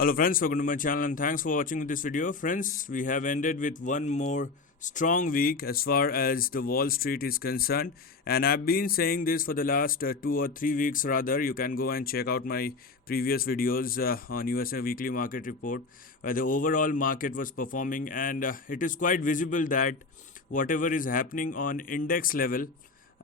Hello friends, welcome to my channel and thanks for watching this video. Friends, we have ended with one more strong week as far as the Wall Street is concerned, and I've been saying this for the last 2 or 3 weeks rather. You can go and check out my previous videos on USA Weekly Market Report where the overall market was performing, and it is quite visible that whatever is happening on index level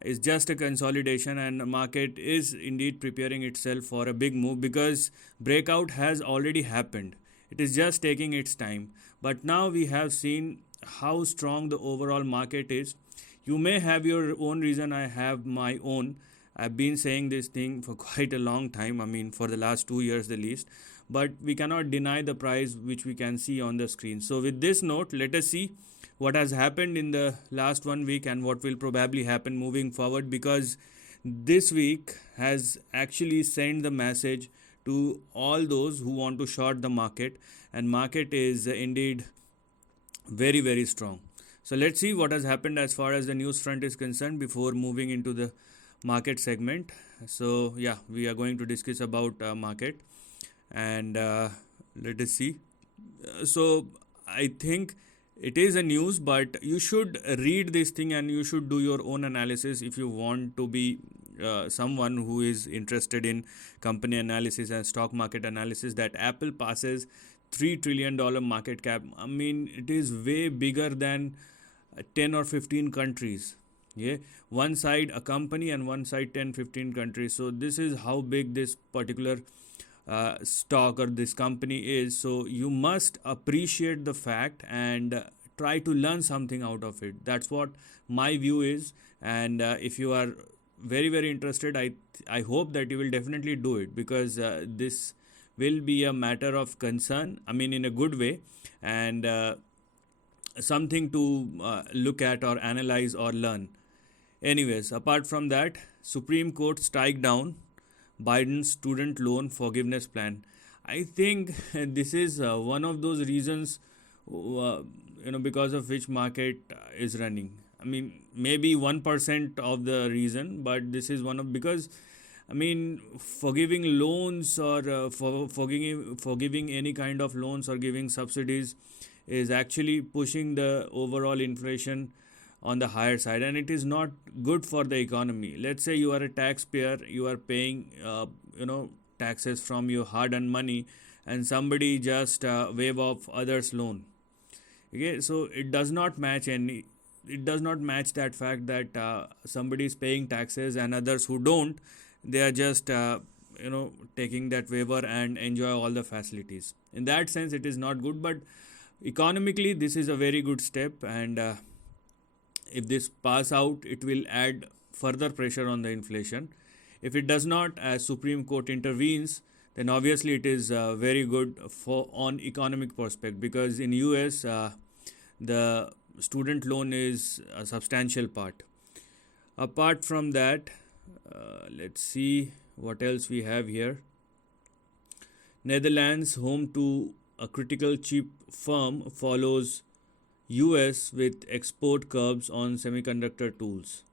is just a consolidation, and the market is indeed preparing itself for a big move because breakout has already happened. It is just taking its time, but now we have seen how strong the overall market is. You may have your own reason, I have my own. I've been saying this thing for quite a long time, for the last 2 years the least, but we cannot deny the price which we can see on the screen. So with this note, let us see what has happened in the last 1 week and what will probably happen moving forward, because this week has actually sent the message to all those who want to short the market, and market is indeed very strong. So let's see what has happened as far as the news front is concerned before moving into the market segment. So yeah, we are going to discuss about market, and let us see. So I think it is a news, but you should read this thing and you should do your own analysis if you want to be someone who is interested in company analysis and stock market analysis. That Apple passes $3 trillion market cap. It is way bigger than 10 or 15 countries. Yeah, one side a company and one side 10-15 countries. So this is how big this particular stock or this company is. So you must appreciate the fact and try to learn something out of it. That's what my view is, and if you are very interested, I hope that you will definitely do it, because this will be a matter of concern, in a good way, and something to look at or analyze or learn. Anyways, apart from that, Supreme Court strike down Biden's student loan forgiveness plan. I think this is one of those reasons, because of which market is running. Maybe 1% of the reason, but this is one of, because forgiving loans or forgiving any kind of loans or giving subsidies is actually pushing the overall inflation on the higher side, and it is not good for the economy. Let's say you are a taxpayer, you are paying taxes from your hard-earned money, and somebody just waive off others' loan. Okay, so it does not match that fact that somebody is paying taxes and others who don't, they are just taking that waiver and enjoy all the facilities. In that sense, it is not good, but economically this is a very good step, and if this pass out, it will add further pressure on the inflation. If it does not, as Supreme Court intervenes, then obviously it is very good for on economic perspective, because in US the student loan is a substantial part. Apart from that, let's see what else we have here. Netherlands, home to a critical chip firm, follows US with export curbs on semiconductor tools.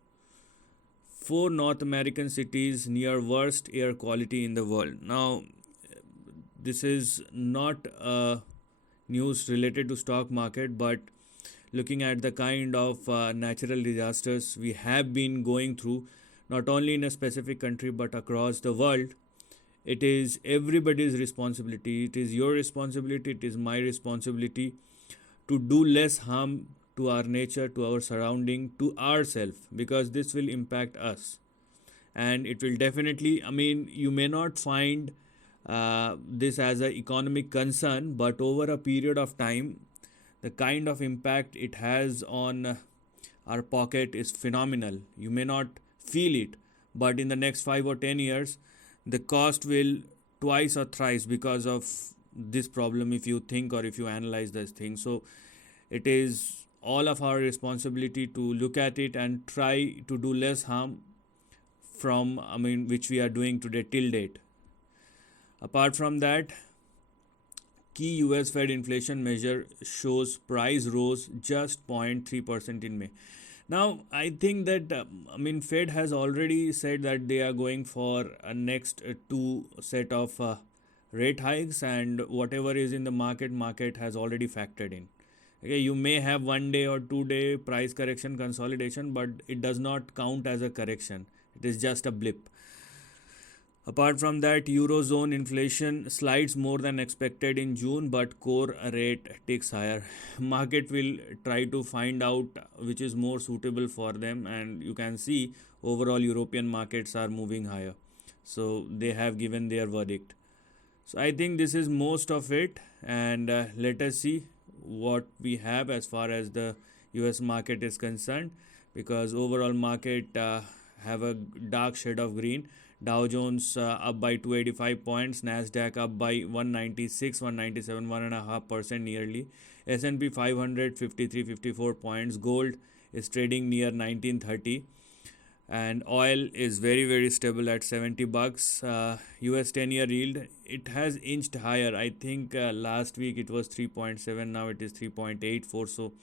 4 North American cities near worst air quality in the world. Now, this is not news related to stock market, but looking at the kind of natural disasters we have been going through, not only in a specific country but across the world, it is everybody's responsibility. It is your responsibility, it is my responsibility to do less harm to our nature, to our surrounding, to ourselves, because this will impact us. And it will definitely, you may not find this as an economic concern, but over a period of time, the kind of impact it has on our pocket is phenomenal. You may not feel it, but in the next 5 or 10 years, the cost will twice or thrice because of this problem, if you think or if you analyze this thing. So it is all of our responsibility to look at it and try to do less harm from which we are doing today till date. Apart from that, key US Fed inflation measure shows price rose just 0.3% in May. Now, I think that Fed has already said that they are going for a next two set of rate hikes, and whatever is in the market has already factored in. Okay, you may have 1 day or 2 day price correction consolidation, but it does not count as a correction. It is just a blip. Apart from that, Eurozone inflation slides more than expected in June, but core rate ticks higher. Market will try to find out which is more suitable for them, and you can see overall European markets are moving higher. So they have given their verdict. So I think this is most of it, and let us see what we have as far as the US market is concerned, because overall market have a dark shade of green. Dow Jones up by 285 points, Nasdaq up by 196, 197, 1.5% nearly. S&P 500 53, 54 points. Gold is trading near 1930, and oil is very stable at $70. US 10-year yield, it has inched higher. I think last week it was 3.7, now it is 3.84. So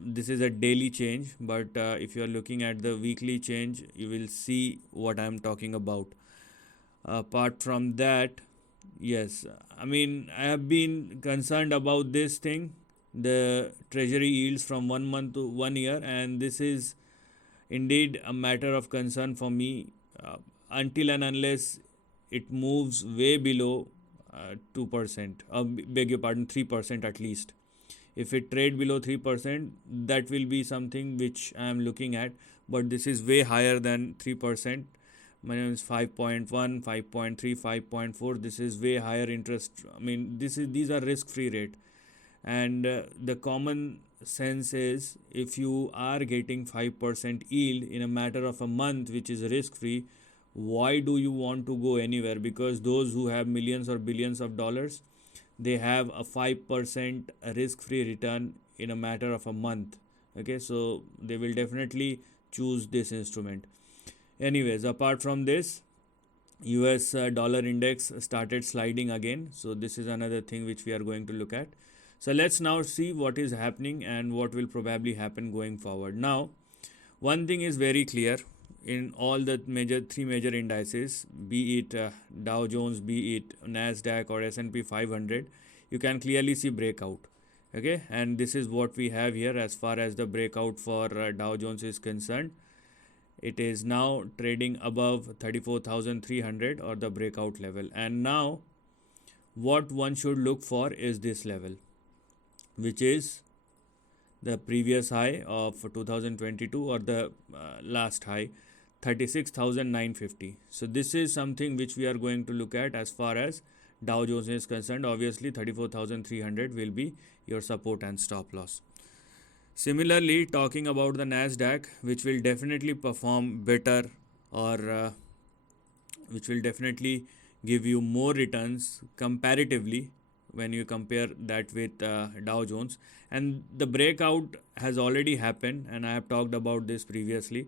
this is a daily change, but if you are looking at the weekly change, you will see what I am talking about. Apart from that, yes, I mean, I have been concerned about this thing, the treasury yields from 1 month to 1 year, and this is indeed a matter of concern for me, until and unless it moves way below 2%, beg your pardon, 3% at least. If it trade below 3%, that will be something which I am looking at, but this is way higher than 3%. My name is 5.1, 5.3, 5.4. This is way higher interest. I mean, these are risk-free rate, and the common sense is, if you are getting 5% yield in a matter of a month, which is risk-free, why do you want to go anywhere? Because those who have millions or billions of dollars, they have a 5% risk-free return in a matter of a month. Okay, so they will definitely choose this instrument. Anyways, apart from this, US dollar index started sliding again. So this is another thing which we are going to look at. So let's now see what is happening and what will probably happen going forward. Now, one thing is very clear in all the three major indices, be it Dow Jones, be it Nasdaq or S&P 500, you can clearly see breakout. Okay, and this is what we have here as far as the breakout for Dow Jones is concerned. It is now trading above 34,300 or the breakout level, and now what one should look for is this level, which is the previous high of 2022 or the last high, 36,950. So this is something which we are going to look at as far as Dow Jones is concerned. Obviously 34,300 will be your support and stop loss. Similarly, talking about the Nasdaq, which will definitely perform better, or which will definitely give you more returns comparatively when you compare that with Dow Jones. And the breakout has already happened, and I have talked about this previously.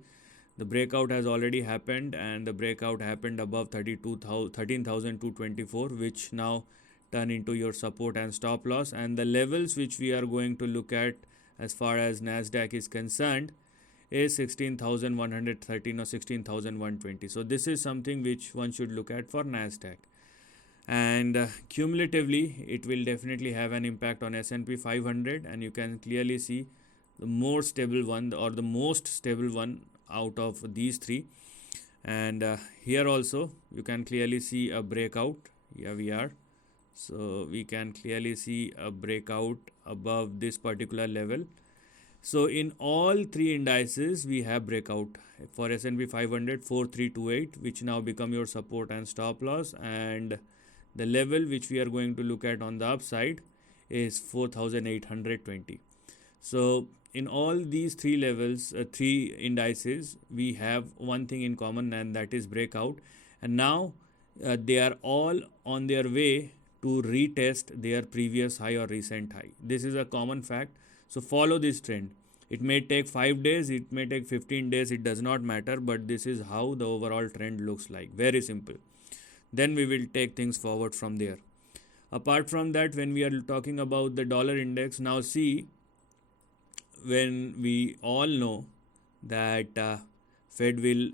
The breakout has already happened, and the breakout happened above 13,224, which now turn into your support and stop loss. And the levels which we are going to look at as far as Nasdaq is concerned is 16,113 or 16,120. So this is something which one should look at for Nasdaq. And cumulatively, it will definitely have an impact on S&P 500, and you can clearly see the more stable one or the most stable one out of these three. And here also you can clearly see a breakout. Here we are. So we can clearly see a breakout above this particular level. So in all three indices we have breakout. For S&P 500, 4328, which now become your support and stop loss, and the level which we are going to look at on the upside is 4,820. So in all these three levels, three indices, we have one thing in common, and that is breakout. And now they are all on their way to retest their previous high or recent high. This is a common fact. So follow this trend. It may take 5 days, it may take 15 days, it does not matter, but this is how the overall trend looks like. Very simple. Then we will take things forward from there. Apart from that, when we are talking about the dollar index, now see, when we all know that Fed will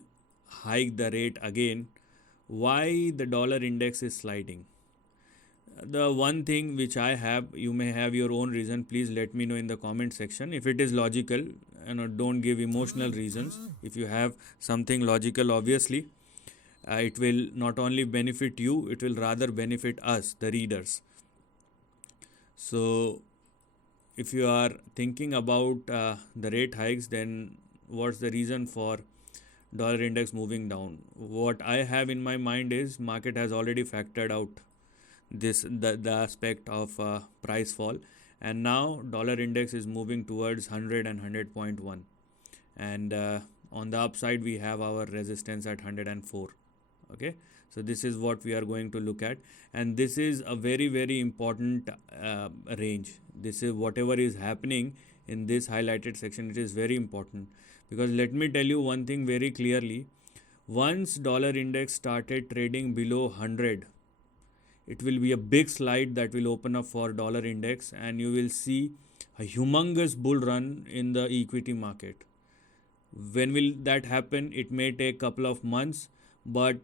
hike the rate again, why the dollar index is sliding? The one thing which I have, you may have your own reason. Please let me know in the comment section. If it is logical, don't give emotional reasons. If you have something logical, obviously, it will not only benefit you, it will rather benefit us, the readers. So, if you are thinking about the rate hikes, then what's the reason for dollar index moving down? What I have in my mind is market has already factored out the aspect of price fall, and now dollar index is moving towards 100 and 100.1, and on the upside we have our resistance at 104. Okay, so this is what we are going to look at, and this is a very very important range. This is whatever is happening in this highlighted section, it is very important, because let me tell you one thing very clearly. Once dollar index started trading below 100, it will be a big slide that will open up for dollar index, and you will see a humongous bull run in the equity market. When will that happen? It may take a couple of months, but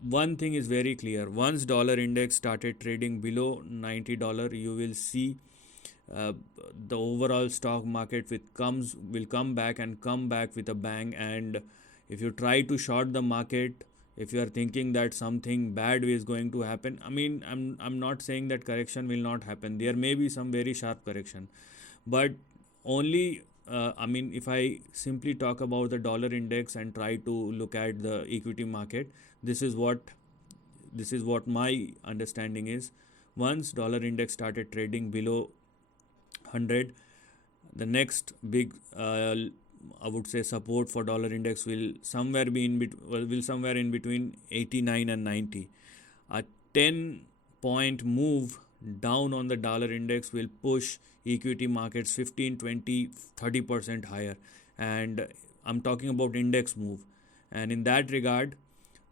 one thing is very clear. Once dollar index started trading below $90, you will see the overall stock market will come back and come back with a bang. And if you try to short the market, if you are thinking that something bad is going to happen, I mean, I'm not saying that correction will not happen. There may be some very sharp correction, but only I mean, if I simply talk about the dollar index and try to look at the equity market, this is what my understanding is. Once dollar index started trading below 100, the next big I would say support for dollar index will somewhere in between 89 and 90. A 10-point move down on the dollar index will push equity markets 15, 20, 30% higher, and I'm talking about index move. And in that regard,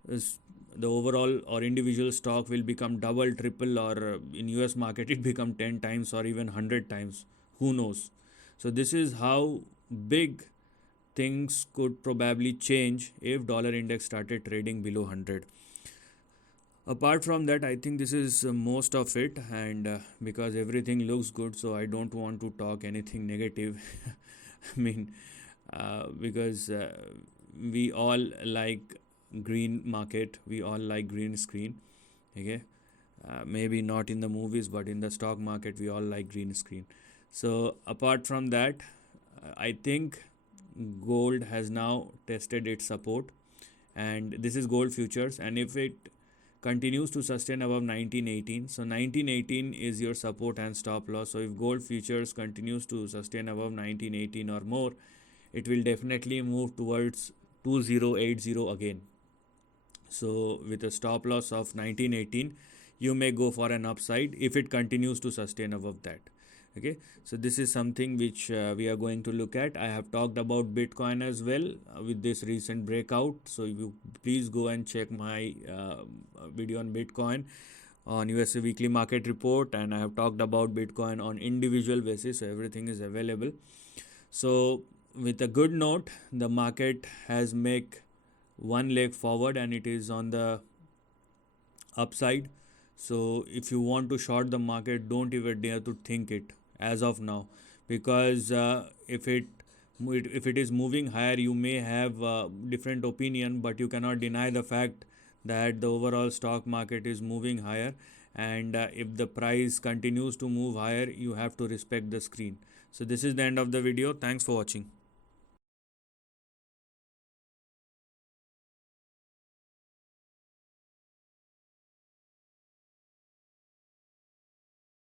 the overall or individual stock will become double, triple, or in US market it become 10 times or even 100 times, who knows. So this is how big things could probably change if dollar index started trading below 100. Apart from that, I think this is most of it, and because everything looks good, so I don't want to talk anything negative. I mean, because we all like green market, we all like green screen. Okay, maybe not in the movies, but in the stock market we all like green screen. So apart from that, I think gold has now tested its support, and this is gold futures, and if it continues to sustain above 1918, so 1918 is your support and stop loss. So if gold futures continues to sustain above 1918 or more, it will definitely move towards 2080 again. So with a stop loss of 1918, you may go for an upside if it continues to sustain above that. Okay, so this is something which we are going to look at. I have talked about Bitcoin as well with this recent breakout, so you please go and check my video on Bitcoin on USA Weekly Market Report, and I have talked about Bitcoin on individual basis, so everything is available. So with a good note, the market has made one leg forward and it is on the upside. So if you want to short the market, don't even dare to think it as of now, because if it is moving higher, you may have different opinion, but you cannot deny the fact that the overall stock market is moving higher, and if the price continues to move higher, you have to respect the screen. So this is the end of the video. Thanks for watching.